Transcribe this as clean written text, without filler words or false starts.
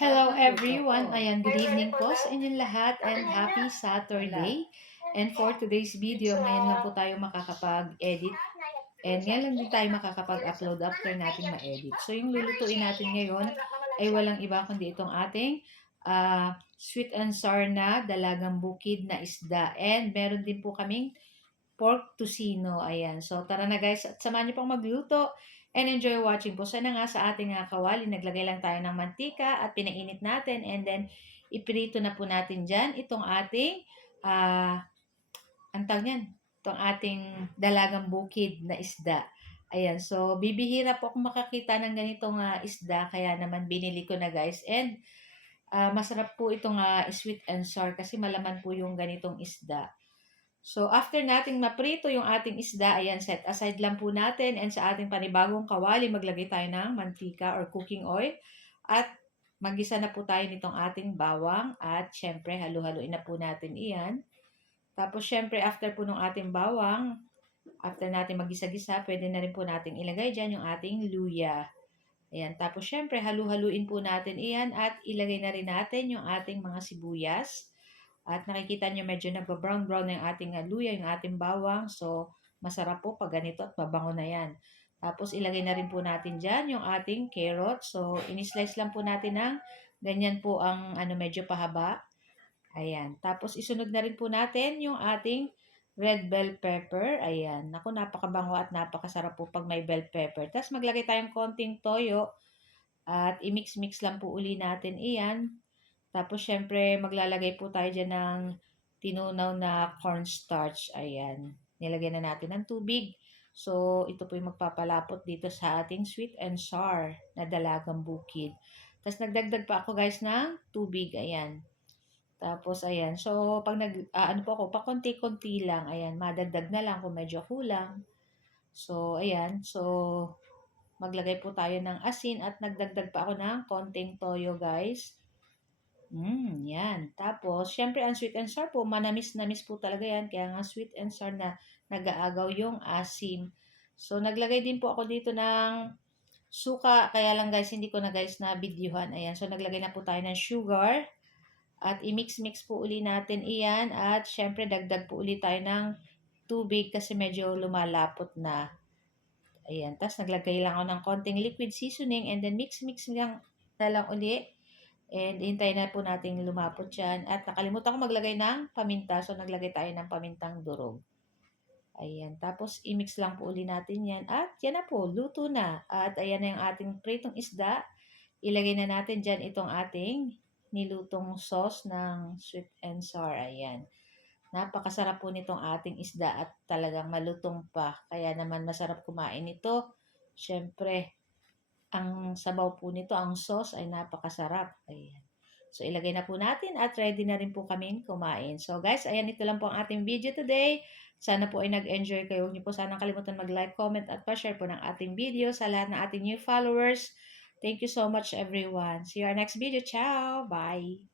Hello everyone! Ayan, good evening po sa inyong lahat and happy Saturday. And for today's video, ngayon lang po tayo makakapag-edit and ngayon lang din tayo makakapag-upload after nating ma-edit. So yung lulutuin natin ngayon ay walang iba kundi itong ating sweet and sour na dalagang bukid na isda. And meron din po kaming pork tocino. Ayan. So, tara na guys. At samahan niyo pong magluto and enjoy watching po. Sana nga sa ating kawali, naglagay lang tayo ng mantika at pinainit natin. And then, iprito na po natin dyan itong ating, ang tawag niyan, itong ating dalagang bukid na isda. Ayan. So, bibihira po akong makakita ng ganitong isda. Kaya naman binili ko na guys. And, masarap po itong sweet and sour kasi malaman po yung ganitong isda. So, after nating maprito yung ating isda, ayan, set aside lang po natin. And sa ating panibagong kawali, maglagay tayo ng mantika or cooking oil. At magisa na po tayo nitong ating bawang. At syempre, halu-haluin na po natin iyan. Tapos syempre, after po ng ating bawang, after natin magisa-gisa, pwede na rin po natin ilagay dyan yung ating luya. Ayan, tapos syempre, halu-haluin po natin iyan at ilagay na rin natin yung ating mga sibuyas. At nakikita nyo medyo nagba-brown-brown na yung ating luya, yung ating bawang. So, masarap po pag ganito at mabango na yan. Tapos, ilagay na rin po natin dyan yung ating carrot. So, in-slice lang po natin ng ganyan po ang medyo pahaba. Ayan. Tapos, isunod na rin po natin yung ating red bell pepper. Ayan. Naku, napakabango at napakasarap po pag may bell pepper. Tapos, maglagay tayong konting toyo at i-mix-mix lang po uli natin iyan. Tapos, syempre, maglalagay po tayo dyan ng tinunaw na cornstarch. Ayan. Nilagyan na natin ng tubig. So, ito po yung magpapalapot dito sa ating sweet and sour na dalagang bukid. Tapos, nagdagdag pa ako guys ng tubig. Ayan. Tapos, ayan. So, pag ano po ako, pa konti-konti lang. Ayan, madagdag na lang kung medyo kulang. So, ayan. So, maglagay po tayo ng asin at nagdagdag pa ako ng konting toyo guys. Yan. Tapos, syempre, ang sweet and sour po, manamis-namis po talaga yan. Kaya nga sweet and sour na nag-aagaw yung asim. So, naglagay din po ako dito ng suka. Kaya lang guys, hindi ko na guys na videohan. Ayan. So, naglagay na po tayo ng sugar. At i-mix-mix po uli natin iyan. At syempre, dagdag po uli tayo ng tubig kasi medyo lumalapot na. Ayan. Tapos, naglagay lang ako ng konting liquid seasoning. And then, mix-mix lang na lang uli. And hintayin na po natin lumapot yan. At nakalimutan ko maglagay ng paminta. So, naglagay tayo ng pamintang durog. Ayan. Tapos, i-mix lang po uli natin yan. At yan na po, luto na. At ayan na yung ating pritong isda. Ilagay na natin dyan itong ating nilutong sauce ng sweet and sour. Ayan. Napakasarap po nitong ating isda at talagang malutong pa. Kaya naman masarap kumain ito. Siyempre, ang sabaw po nito, ang sauce ay napakasarap. Ayan. So, ilagay na po natin at ready na rin po kaming kumain. So, guys, ayan, ito lang po ang ating video today. Sana po ay nag-enjoy kayo. Huwag niyo po sanang kalimutan mag-like, comment, at pa-share po ng ating video sa lahat ng ating new followers. Thank you so much, everyone. See you our next video. Ciao! Bye!